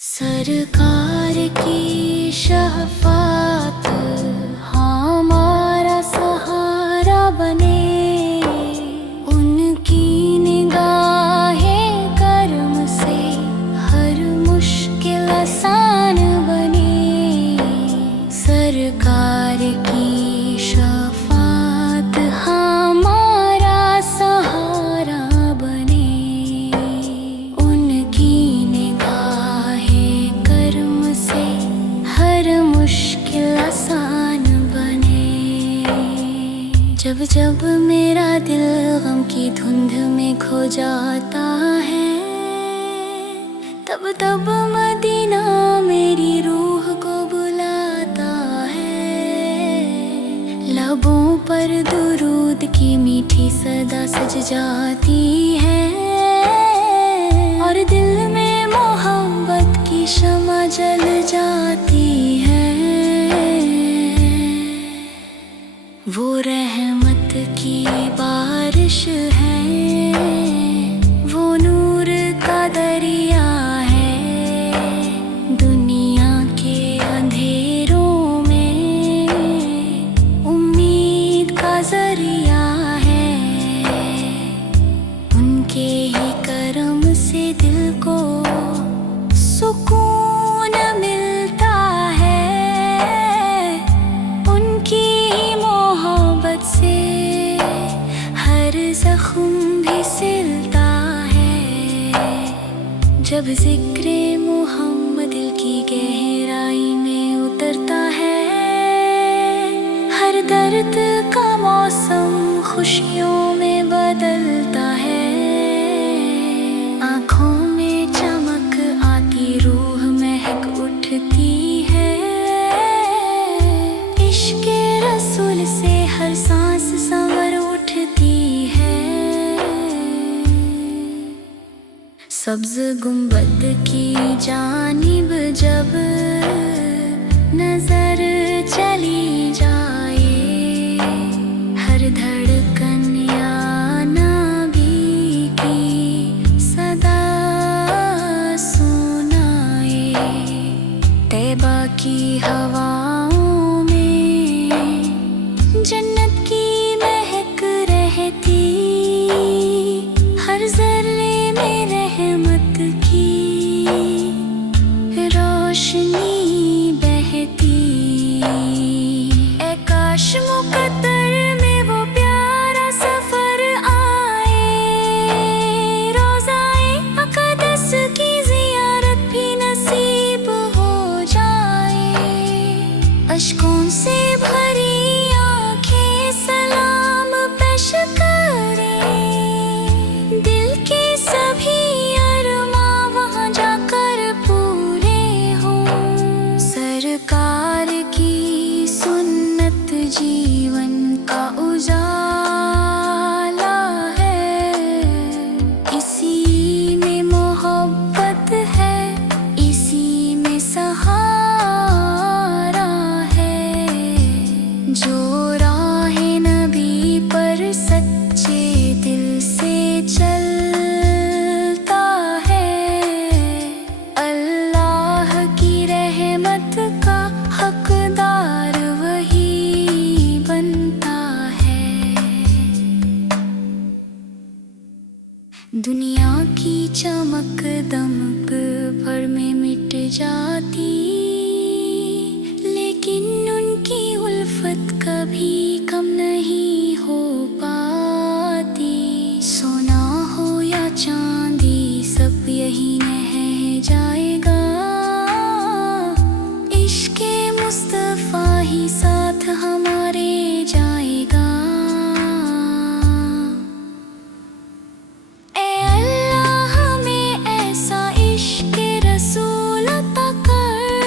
सरकार की शफ़ाअत हमारा सहारा बने, उनकी निगाहें करम से हर मुश्किल आसान बने। सरकार की शफ़ाअत हमारा सहारा बने, उनकी मुश्किल आसान बने। जब जब मेरा दिल गम की धुंध में खो जाता है, तब तब मदीना मेरी रूह को बुलाता है। लबों पर दुरूद की मीठी सदा सज जाती है, और दिल में मोहब्बत की शमा जल जाती है। वो रहमत की बारिश है, वो नूर का दरिया है। दुनिया के अंधेरों में उम्मीद का जरिया है। उनके ही करम से दिल को सुकून मिलता है, उनकी से हर जख्म भी सिलता है। जब जिक्रे मोहम्मद दिल की गहराई में उतरता है, हर दर्द का मौसम खुशियों में बदलता है। आँखों में चमक आती, रूह महक उठती है। इश्क़ रसूल से हर सांस संवर उठती है। सब्ज़ गुंबद की जानिब जब नजर चली जाए, हर धड़कन या नबी की सदा सुनाए। तैबा की हवाओं में जन्नत की महक रहती, हर ज़र्रे में रहमत की रोशनी बहती। ऐ काश मुक़द्दर में वो प्यारा सफ़र आए, रोज़ाए अक़दस की ज़ियारत भी नसीब हो जाए। अश्कों से भरी सलाम पेश करें, दिल के सभी अरमां वहाँ जाकर पूरे हों। सरकार की सुन्नत जीवन का उजाला है, इसी में मोहब्बत है, इसी में सहारा है। जो सच्चे दिल से चलता है, अल्लाह की रहमत का हकदार वही बनता है। दुनिया की चमक दमक भर में मिट जाती, लेकिन उनकी उल्फत कभी कम नहीं हो पाती। सोना हो या चांदी सब यही रह जाएगा, इश्क़े मुस्तफ़ा ही साथ हमारे जाएगा। ऐ अल्लाह हमें ऐसा इश्क़े रसूल अता कर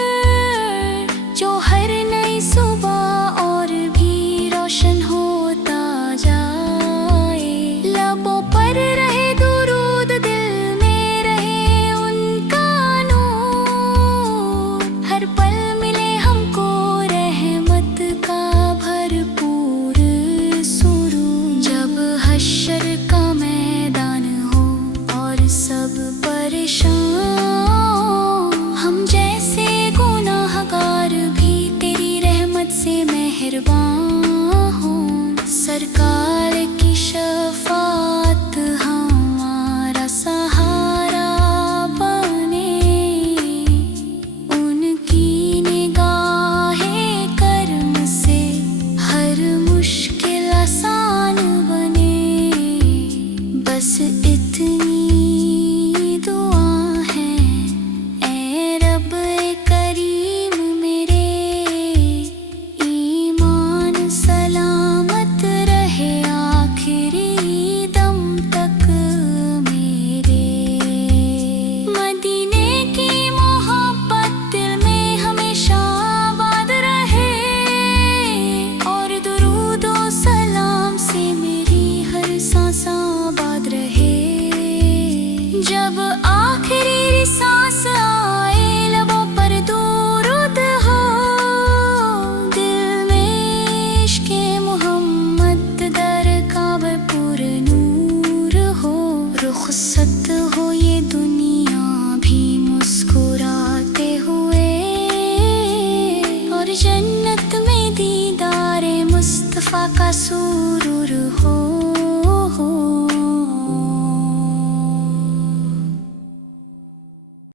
का सुरूर हो।